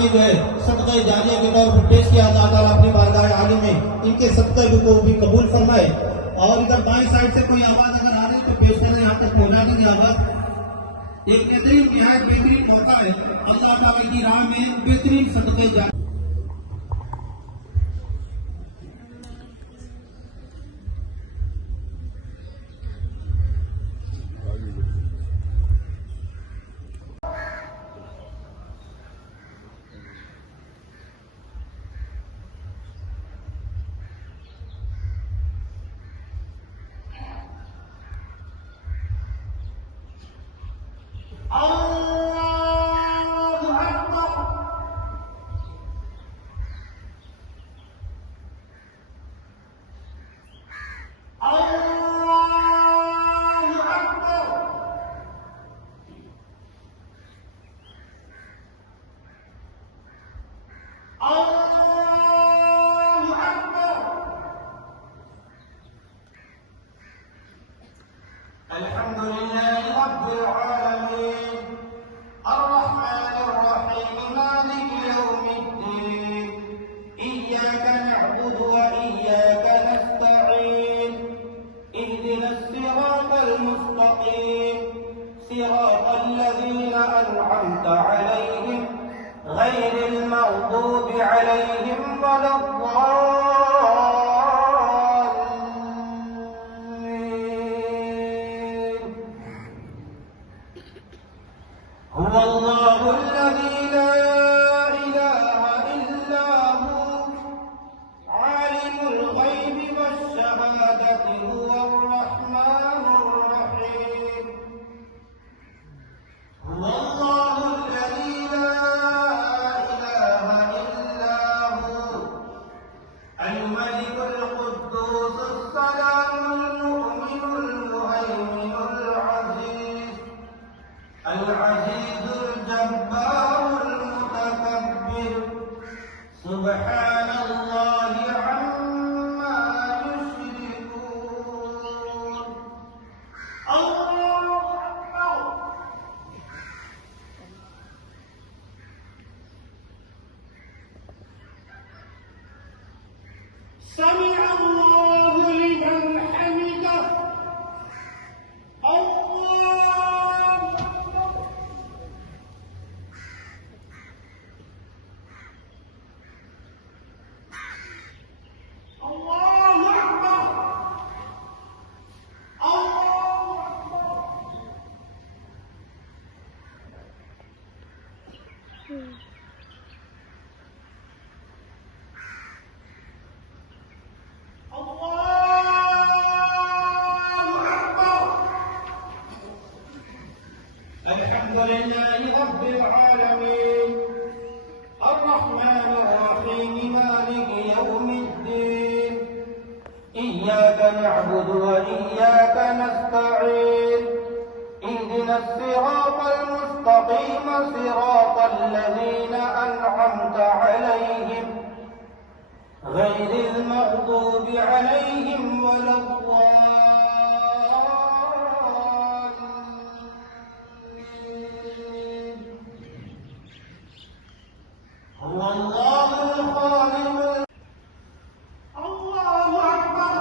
सामने जो है सदका जारिया के तौर पर पेश किया, अल्लाह ताला अपनी बारगाह आली में इनके सदक़े को भी कबूल फरमाए। और इधर बाएं साइड से कोई आवाज अगर आ रही तो पेश करें, यहाँ तक पहुंचा दीजिए आवाज। एक निहायत बेहतरीन मौका है अल्लाह ताला की राह में बेहतरीन सदक़े जारिया। अल्हम्दुलिल्लाह रब्बिल आलमीन अर्रहमानिर रहीम मालिक यौमिद्दीन इय्याका नअबुदु व इय्याका नस्तईन इहदिनस सिरातल मुस्तकीम सिरातल लज़ीना अन'अमता अलैहिम गैरिल मग़दूबि अलैहिम वलद्दाल्लीन। हुवल्लाहु अल्लज़ी ला इलाहा इल्ला हु आलिमुल गैबि वश्शहादति हुवर रहमानुर रहीम। हुवल्लाहु अल्लज़ी ला इलाहा इल्ला हु अल मलिकुल कुद्दूसुस सलामुल मुमिनुल मुहैमिनुल अज़ीज़ العزيز الجبار المتكبر سبحان الله عما يشركون الله أكبر سمع الله لمن حمده الحمد لله رب العالمين الرحمن الرحيم مالك يوم الدين إياك نعبد وإياك نستعين اهدنا الصراط المستقيم صراط الذين أنعمت عليهم غير المغضوب عليهم ولا الضالين. هو الله الخالق. الله أكبر.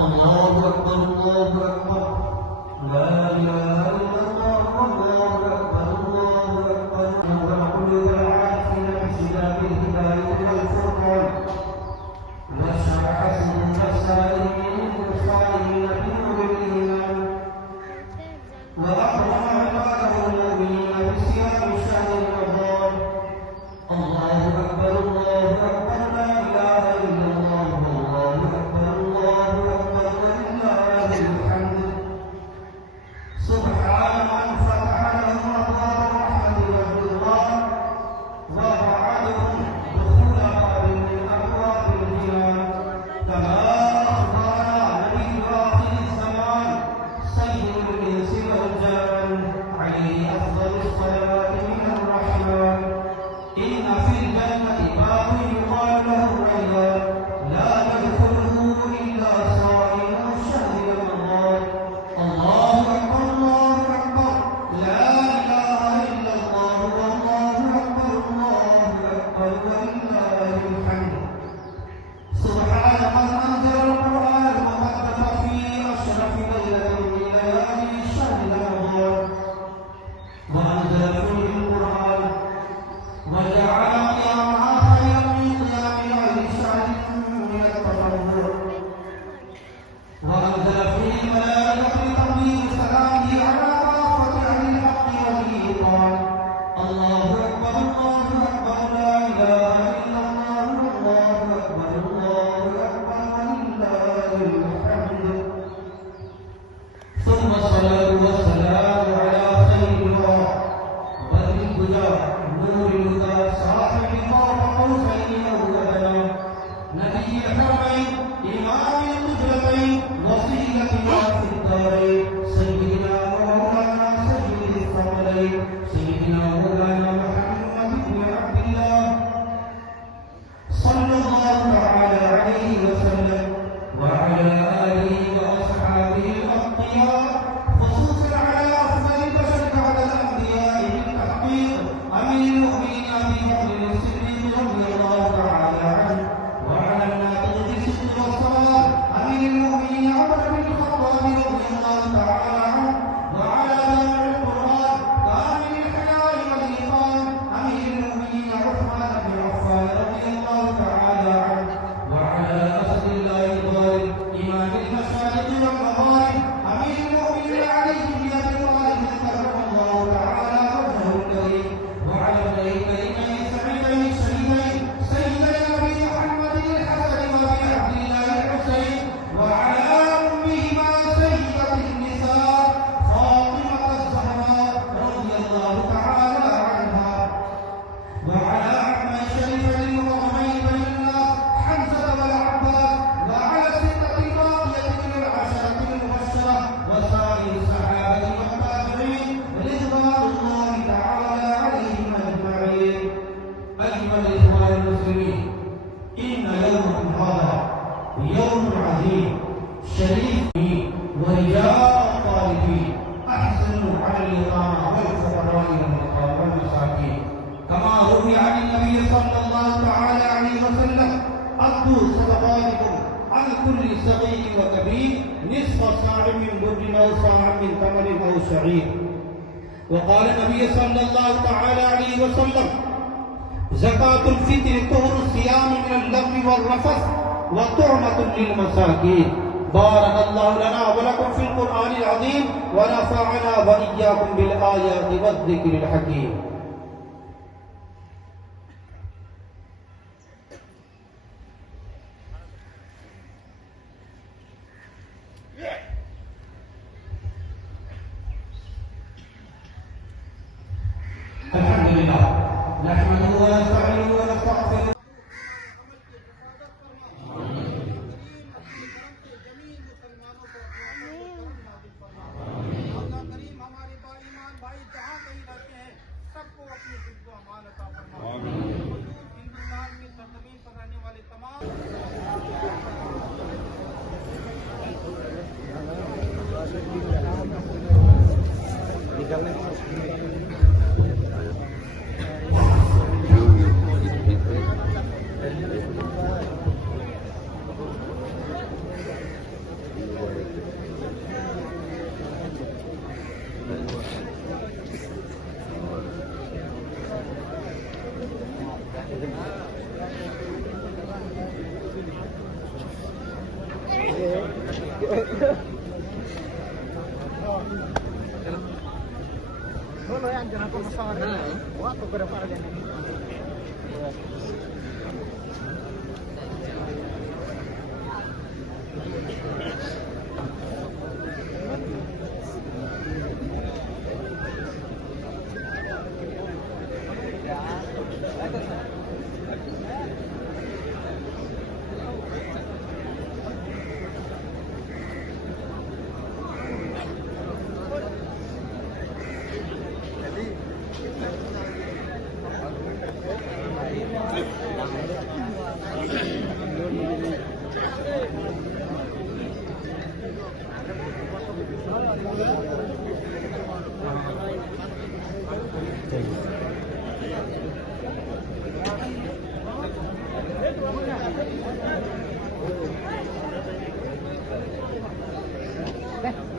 الله أكبر الله أكبر لا إله إلا الله والله أكبر الله أكبر ونقول العافين بشباب الهداية والفرقان واشرح صدور السائلين والصائمين بنور الإيمان وأكرم عباده المؤمنين بصيام شهر رمضان الله أكبر الله أكبر لا إله إلا الله والله أكبر الله أكبر ولله الحمد سبحان من فتح لهم أبواب الرحمة والرضوان ووعدهم دخول باب من أبواب الجنان كما أخبرنا نبي آخر الزمان سيد الإنس والجان عليه أفضل الصلاة من الرحمن إن في الجنة باب يقال له ريان لا يدخله إلا صائم شهر رمضان الله أكبر الله أكبر لا إله إلا الله والله أكبر الله أكبر ولله الحمد سبحان من أنزل القرآن وقدس في أشرف ليلة من ليالي شهر رمضان وأنزل فيه القرآن وجعل قيامها خيرا من قيام غير شهر من التطوع وأنزل فيه الملائكة لتقديم سلامه على كافة أهل الحق والإيمان الله أكبر الله أكبر لا إله إلا الله والله أكبر الله أكبر ولله الحمد ثم الصلاة والسلام على خير الورى بدر الهدى نور الهدى صاحب قاب قوسين أو أدنى نبي الحرمين إمام القبلتين وسيلتنا في الدارين سيدنا ومولانا سيد الثقلين سيدنا مولانا محمد بن عبد الله صلى الله تعالى عليه وسلم وعلى آله وأصحابه الأتقياء خصوصا على أفضل البشر بعد الأنبياء بالتحقيق أمير المؤمنين أبي بكر الصديق رضي الله تعالى عنه وعلى الناطق بالصدق والصواب أمير المؤمنين عمر بن الخطاب رضي الله تعالى عنه وعلى جامع القرآن كامل الحياء والإيمان أمير المؤمنين عثمان بن عفان رضي الله تعالى عنه وعلى أسد الله الغالب إمام المشارق والمغارب أمير المؤمنين علي بن أبي طالب كرم الله تعالى وجهه الكريم وعلى البيتين سعيدين الشريفين سيدي أبي محمد الحسن وأبي عبد الله الحسين وعلى أمهما سيدة النساء فاطمة الزهراء رضي الله تعالى عنها وعلى أعمى الشريفين المعظمين بين الناس حمزة والعباس وعلى الستة الباقية من العشرة المبشرة وسائر الصحابة والتابعين رضوان الله تعالى عليهم أجمعين أيها الإخوان المسلمين إن يومكم هذا يوم عظيم شريف ورجاء طالبين أحسنوا على اليتامى والفقراء والمساكين كما روي عن النبي صلى الله تعالى عليه وسلم أدوا صدقاتكم عن كل صغير وكبير نصف صاع من بر أو صاع من تمر أو شعير وقال النبي صلى الله تعالى عليه وسلم زكاة الفطر طهر الصيام من اللغو والرفث وطعمة للمساكين بارك الله لنا ولكم في القرآن العظيم ونفعنا وإياكم بالآيات والذكر الحكيم الحمد لله نحمده ونستعينه ونستغفره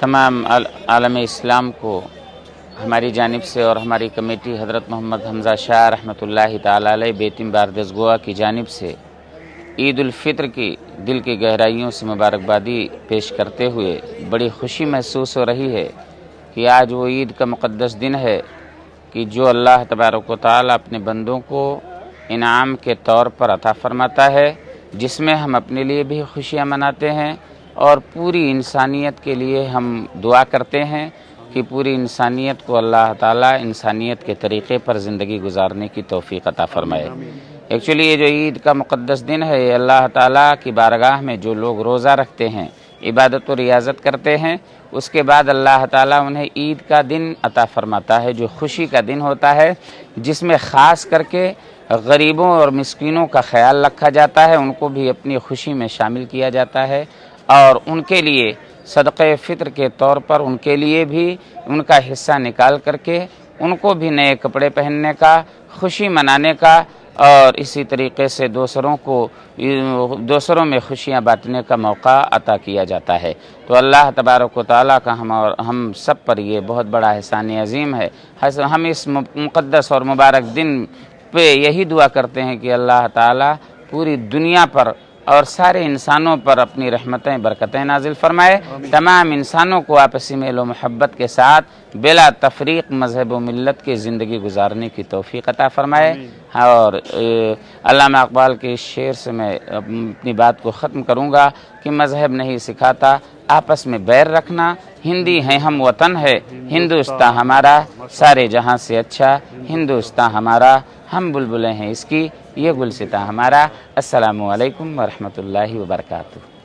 तमाम आलम इस्लाम को हमारी जानिब से और हमारी कमेटी हज़रत मोहम्मद हमज़ा शाह रहमतुल्लाहि ताला अलैह बेतिम बारदज़गोआ की जानिब से ईद उल फित्र की दिल की गहराइयों से मुबारकबादी पेश करते हुए बड़ी खुशी महसूस हो रही है कि आज वो ईद का मुक़द्दस दिन है कि जो अल्लाह तबारक व तआला अपने बंदों को इनाम के तौर पर अता फरमाता है, जिसमें हम अपने लिए भी खुशियाँ मनाते हैं और पूरी इंसानियत के लिए हम दुआ करते हैं कि पूरी इंसानियत को अल्लाह ताला इंसानियत के तरीक़े पर ज़िंदगी गुजारने की तौफ़ीक़ अता फ़रमाए। एक्चुअली ये जो ईद का मुक़द्दस दिन है, ये अल्लाह ताला की बारगाह में जो लोग रोज़ा रखते हैं, इबादत और रियाज़त करते हैं, उसके बाद अल्लाह ताला उन्हें ईद का दिन अता फ़रमाता है, जो खुशी का दिन होता है, जिसमें ख़ास करके गरीबों और मिस्कीनों का ख्याल रखा जाता है, उनको भी अपनी खुशी में शामिल किया जाता है और उनके लिए सदक़े फ़ित्र के तौर पर उनके लिए भी उनका हिस्सा निकाल करके उनको भी नए कपड़े पहनने का, खुशी मनाने का और इसी तरीक़े से दूसरों में खुशियाँ बांटने का मौका अता किया जाता है। तो अल्लाह तबारक व तआला का हम सब पर ये बहुत बड़ा एहसान अज़ीम है। हम इस मुक़द्दस और मुबारक दिन पे यही दुआ करते हैं कि अल्लाह ताला पूरी दुनिया पर और सारे इंसानों पर अपनी रहमतें बरकतें नाजिल फरमाए, तमाम इंसानों को आपसी मेल व मोहब्बत के साथ बिला तफरीक मज़हब व मिल्लत की ज़िंदगी गुजारने की तौफ़ीक़ अता फरमाए। और अल्लामा इक़बाल के इस शेर से मैं अपनी बात को ख़त्म करूँगा कि मज़हब नहीं सिखाता आपस में बैर रखना, हिंदी है हम वतन है हिंदुस्तान हमारा, सारे जहाँ से अच्छा हिंदुस्तान हमारा, हम बुलबुलें हैं इसकी ये गुलसिता हमारा। अस्सलामु अलैकुम व रहमतुल्लाहि व बरकातुहू।